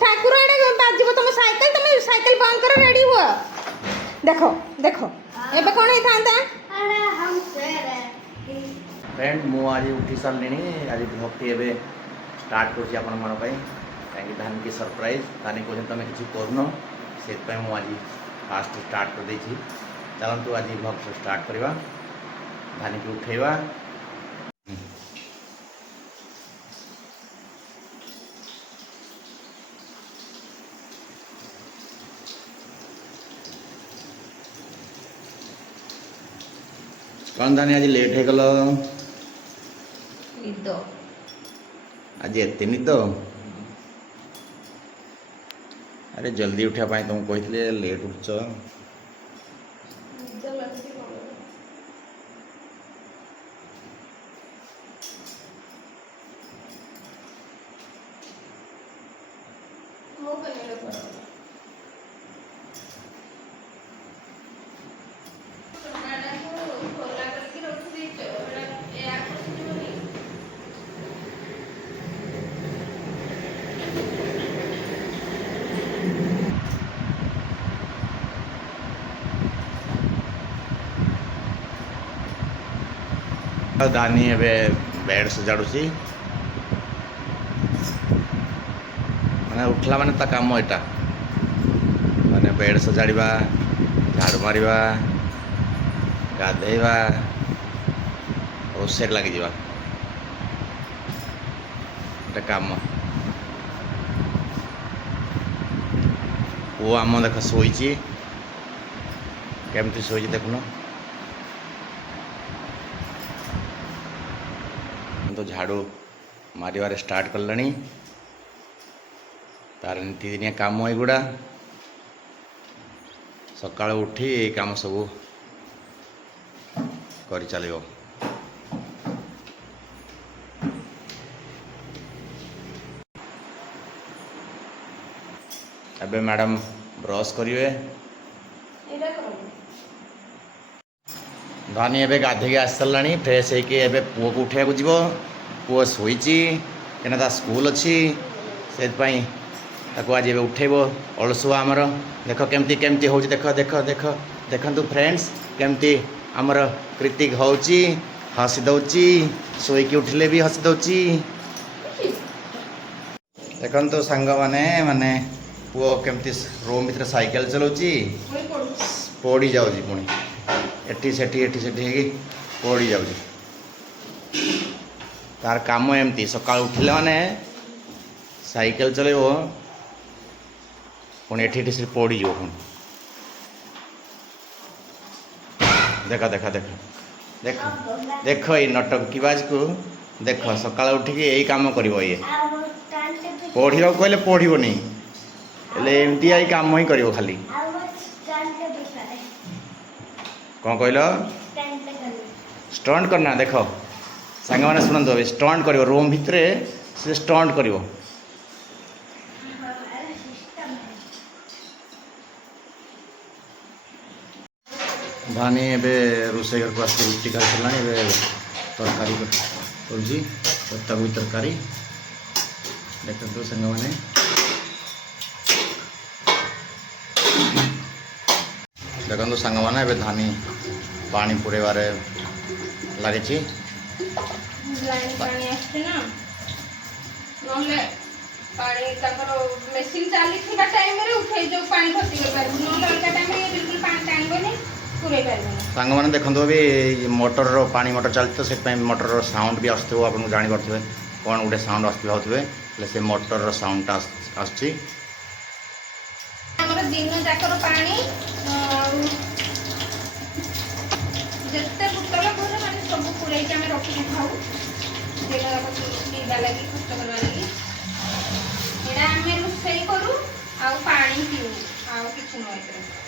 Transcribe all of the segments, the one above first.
ठाकुर आड़े बाजिब तुम साइकिल बंद कर रेडी हुआ देखो देखो एबे कौन ही था फ्रेंड मु आज उठी सारे आज भक्ति एवं स्टार्ट कर कहीं धान की सरप्राइज धानी कहते तुम किसी करन से मुझे फास्ट स्टार्ट कर देछि चलतु आज भक्त स्टार्ट करवा धानी की उठेवा कौन धानी आज लेट हो गल आज एत निद अरे जल्दी उठा तुमको कहते लेट उठ धानी एवं बेड सजाड़ुची मैंने उठला माने ता काम एटा माने बेड सजाड़वा झाड़ू मारिबा गाधेवा रोषे लगी जा काम पुआ आम देख शोची केमती शोची देखुन तो झाड़ू मारिबार स्टार्ट कलानी तार नीतिदिनिया काम एगुड़ा सकाल उठी काम सब कर चलो अबे मैडम ब्रश करिवे धानी एवं गाधे आस सारा फ्रेश होके पुओ को उठा जीव पुओ शोची एना स्कूल अच्छी से आज एवं उठेब अलसुआ आमर देख केमती केमती हो देख देख देख देखु फ्रेंड्स केमती आमर कृतिक होची हसी दौची शोईकी उठिले भी हसी दौची देखु सांग माने पुओ केमती रूम भीतर साइकेल चलाउची पड़ी जाऊँगी पुणी एटी सेठी पड़ी जाऊँगी तार काम एमती सका उठिले माने साइकेल चलेब पुणी एटी से पड़ी जाओ पुणी देख देख देख देख देख ये नटक किबाज को देख सका उठिकी यही काम कर ये पढ़ा कहले पढ़नी एमती आई काम ही कर खाली कौन कहल स्टंट करना देख सांग मैंने शुणु अभी स्टंट कर रूम भितर से स्टंट कर धानी एवं रोषे घर को आस रुटी खाई सारा तरकारी पत्ता कोबी तरकारी देखते सांग मैंने देखो सांग मैंने धानी पानी पुरेबार लगी मेसीन चली टाइम उठे जो पानी भर्ती सांग मैंने देखो अभी मोटर पानी मोटर चलती तो से मोटर साउंड भी आसो आपको जापे कौन गोटे साउंड आसुवे से मोटर साउंड आस दिन जाकर पानी जिते बोतल भर मैंने सब पूरे रखी खाऊ दिन जाक पीवा लगी खर्च करवा लगी यहाँ आम रोषे करूँ आउ पानी पीऊ आउ कि नुह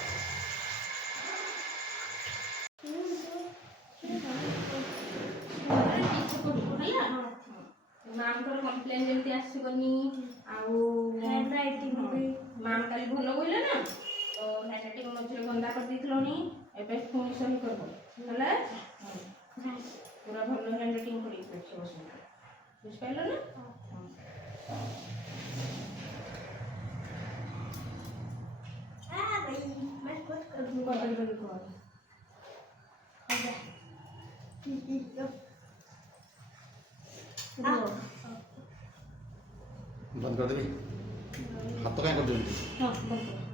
मैम को कंप्लेन जल्दी आसबनी मैम कल भल कहले ना तो हैंडराइटिंग मझे गंदा कर देथिलोनी एबे पुणी सही करबो हला पूरा भल हैंडराइटिंग करी बस बुझ पाइलो ना बंद कर देवी हाथ कहीं कर देवी हाँ बंद कर।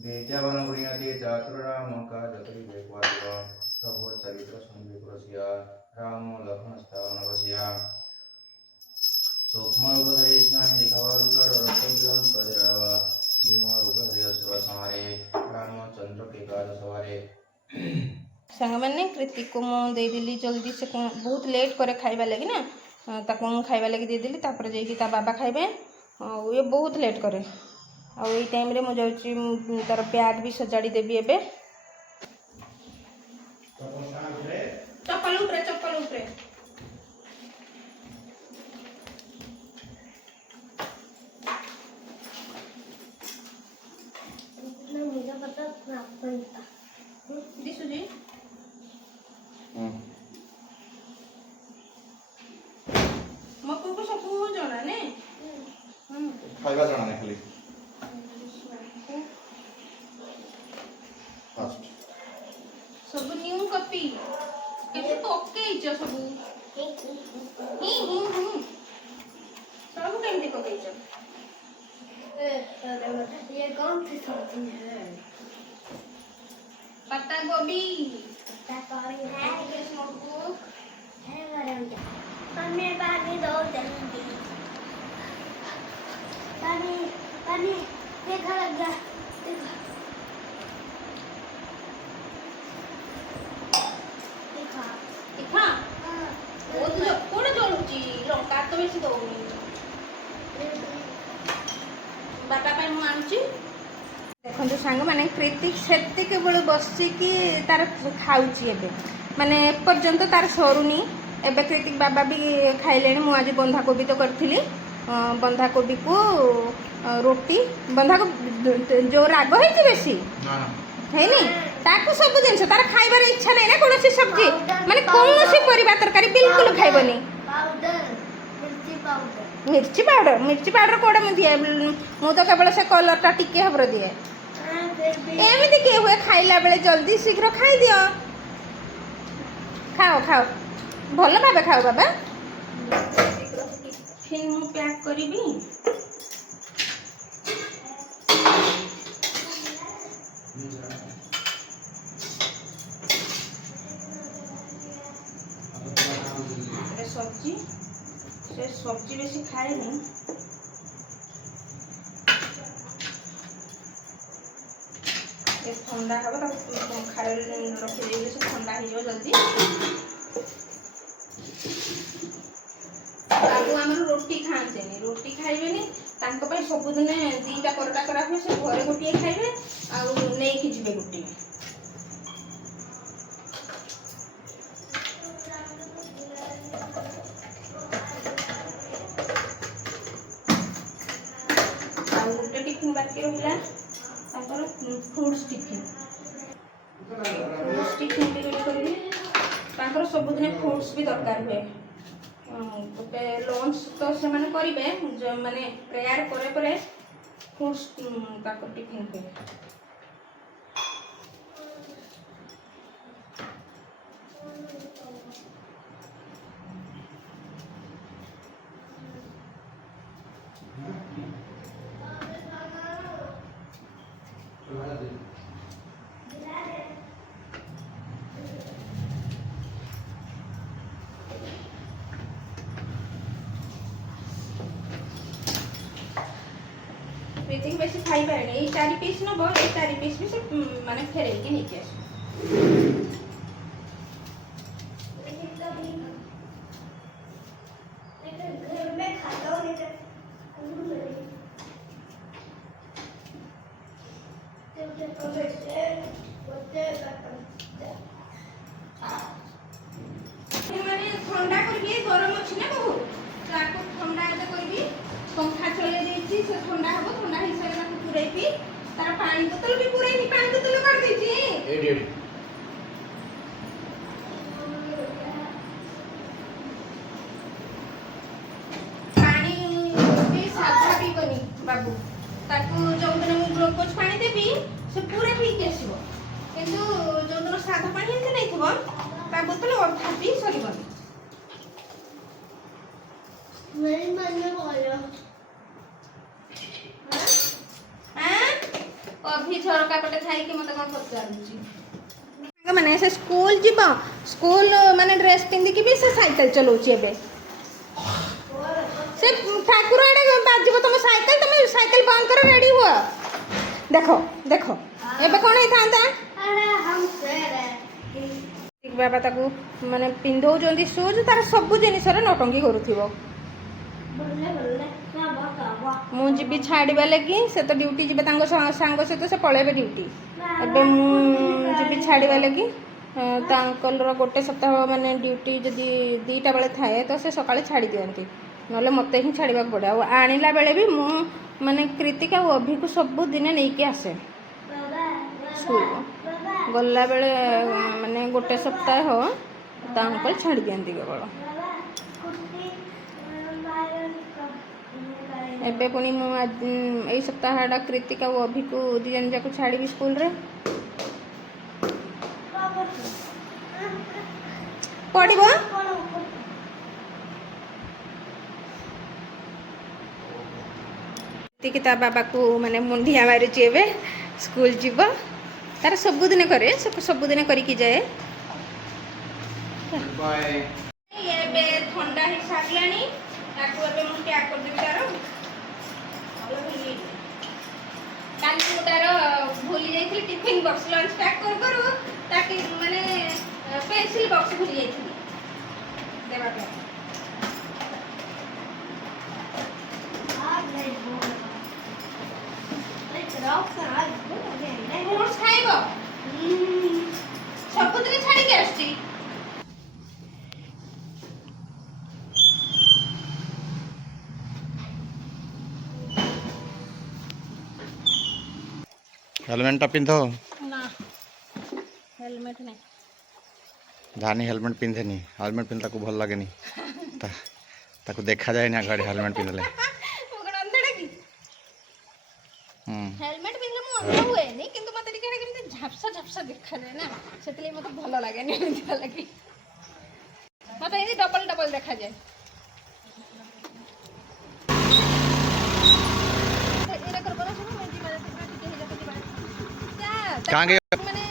विद्यावन गृह्णति चातुर्रामका चतुर्विवेकवादिनो प्रभो चरित्र संविपुरस्य राम लक्ष्मणस्तावनवस्य सूक्ष्म रूपधरे स्नान दिखावा विकट रसोग्रहण कजरावा सिंह रूपधरे असुर संहारे रामचंद्र के काज सवारे सांगमाने कृतिक को मु देदेली जल्दी से बहुत लेट करे खाइबा लगी ना ताको मु खाइबा लगी देदेली तापर जाई ता बाबा खाइबे ये बहुत लेट करे आ ये टाइम रे मु जाउची तार बैग भी सजाड़ी देबी एबे चप्पल ऊपर मुझे पता दिसु जी मको को सब जना ने खाइबा जाना नहीं खाली फास्ट सब न्यू कॉपी केते तो ओके छ सब सब केमती को छ ये कौन सी सब्जी है पत्ता गोभी है ये नोटबुक है मेरे मम्मी पानी दो जल्दी पानी देखा लग गया देखा वो तो कोड़े जोड़ुची लंका तो बेसी दौनी बापा पे मु आनुची देखो सांग माने कृतिक सेति केवल बसची कि तार खाउची एबे माने पर्यंत तार सरुनी एबे कृतिक बाबा भी खाइले मु आज बंधा कोबी तो करथिली बंधा कोबी को रोटी बंधा को जो राग है बेसी है नी ताकू सब जिन तार खाइबार इच्छा नहीं ना कौन सी सब्जी माने कौन सी परिबा तरकारी बिल्कुल खाइबनी मिर्ची पाउडर कोडे मु दिए मु तो केवल से कलर टा टिके हबर दिए एमिति के हुए खाइला बेले जल्दी शीघ्र खाई दियो खाओ खाओ भल भाबे खाओ बाबा फिर मु पैक करिबी सब्जी से सब्जी बेसी खाए नहीं ठंडा हम खाए रखी से ठंडा हो जल्दी बाबू आम रोटी खाते रोटी खाइबे सबुदिन दीटा परोटा करा हुए से घरे गोटे खाइबे आईकि जी गोटे गोटे टिफिन बाकी रहा फ्रुट्स टिफिन भी रेडी करी सबुदिन फ्रुट्स भी दरकार हुए गोटे लंच तो से माने करिवे जो माने प्रेयर करे परे फ्रूट्स ताको टिफिन पे प्रीति बेसी खाई पारे ये 4 पीस नबो ये 4 पीस भी से माने फेरे के नीचे माने ठंडा करबी गरम अछि ना बहुत ताको ठंडा एते करबी पंखा चले देछि से ठंडा हबो ठंडा हिसाब से पुरैबी तार पानी बोतल भी पुरैनी पानी बोतल कर देछि एडी पानी भी साधा भी बनी बाबू ताको जो दिन मु ग्लूकोज पानी देबी से पूरे पी के आसीबो किंतु जो दिन साधा पानी एते नै थबो ता बोतल अधा पी सरीबनी मेरी मम्मी बोलो अभी झरका पटे थाई कि मते कोन पचारुची माने से स्कूल जीव स्कूल माने ड्रेस पिंदी कि भी से साइकिल चलाउची एबे से ठाकुर आडे बाजिबो तुम साइकिल बंद करो रेडी हुआ देखो देखो एबे कोन हे थांता अरे हम सेरे बाबा ताकू माने पिंधौ जंदी शूज तार सब जिनिस रे नटंकी करूथिबो बोले बोले बाबा मु जीबी छाड़ीबा लगी से तो ड्यूटी जीबे तांगो सांग सहित से पळेबे ड्यूटी एबे मु जीबी छाड़ीबा लगी अंकल गोटे सप्ताह माने ड्यूटी जदि 2टा बेले थाए तो से सकाळे छाड़ी दियंती नले मते ही छाड़ीबा पड़े आ आनिला बेले भी मु माने कृतिका और अभी को सब दिन लेके आसे स्कूल गला बेले माने गोटे सप्ताह हो ता अंकल छाड़ी दियंती केवल एबे पुणी मु एई सप्ताहटा कृतिका और अभी को दी जन जाको छाड़ी स्कूल रे पढ़िबो कि ता बाबा को माने मुंडिया मारुची एबे स्कूल जीव तार सबुदिन करे सबुदिन करिकी जाए बाय एबे ठंडा ही सारियानी ताको एबे मु प्याक कर देबी तारो काली तार भूली जाइथि टिफिन बॉक्स लंच पैक करू ताकि माने पेंसिल बॉक्स भूली जाइथि देबा पे फ्रूट्स खाइबो सबुदिन छाड़ी के आछी हेलमेट पिंध ना हेलमेट नहीं धानी हेलमेट पिंधेनी हेलमेट पिंध ताको भल लागेनी ताको देखा जाए ना गाड़ी हेलमेट पिंधले मुगण अंधड़ा की हेलमेट पिंधले मु अंधा हुए नहीं किंतु मते टिके केमते झपसा झपसा देखा जाए ना सेतले मते भल लागे नहीं एंता लागे मते एदी डबल डबल देखा जाए एरा कर बना सुनो मैं जी मारे टिके हे जाते कहाँ गए माने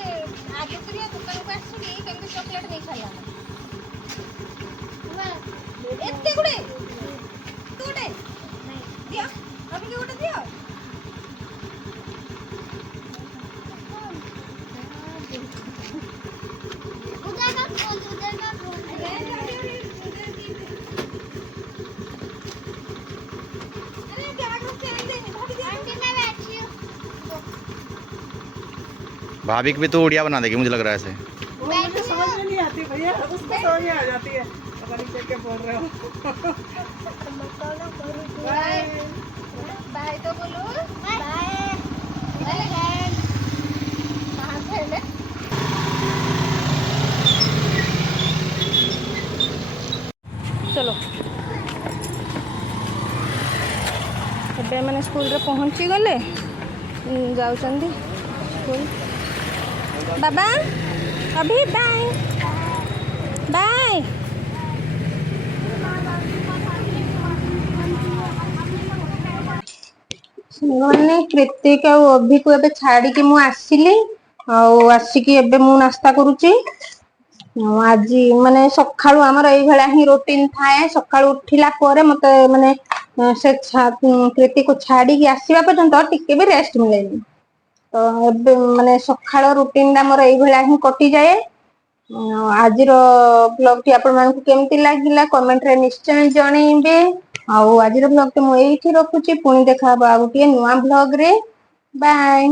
आगे तुरिया दुकान को आसुनी केमते चॉकलेट नहीं खाला एत्ते गुडे तू गुडे नहीं दियो अभी के गुडे दियो उधर का फोन अरे बैग रख के आई दे भाभी दे आंटी मैं बैठी हूं भाभी को भी तो उड़िया बना देगी मुझे लग रहा है ऐसे मुझे समझ में नहीं आती भैया उसको समझ में आ जाती है पता नहीं क्या क्या बोल रहे हो बाय बाय तो बोलो बाय बाय कहां से ले चलो मैंने स्कूल रे पहुँची गले जाउचंदी स्कूल बाबा अभी बाय बाय मैंने कृतिक और अभी को एबे छाड़ी कि मु आसिली आसिकी एबे मु नास्ता करूची आज माने सकाळू आमर एई भला ही रूटीन थाए सकाळू उठिला परे मते माने से कृति को छाड़ी कि आसीबा पर्यंत टिके भी रेस्ट मिलेनी तो एबे माने सकाळ रूटीन दा मोर एई भला ही कटि जाए आज ब्लॉग टी आपण मानकु केमती लागिला कमेंट रे निश्चय जणैबे आज ब्लॉग टी मु एठी रखुची पुणी देखा बा गोटे नुआ ब्लॉग रे बाय।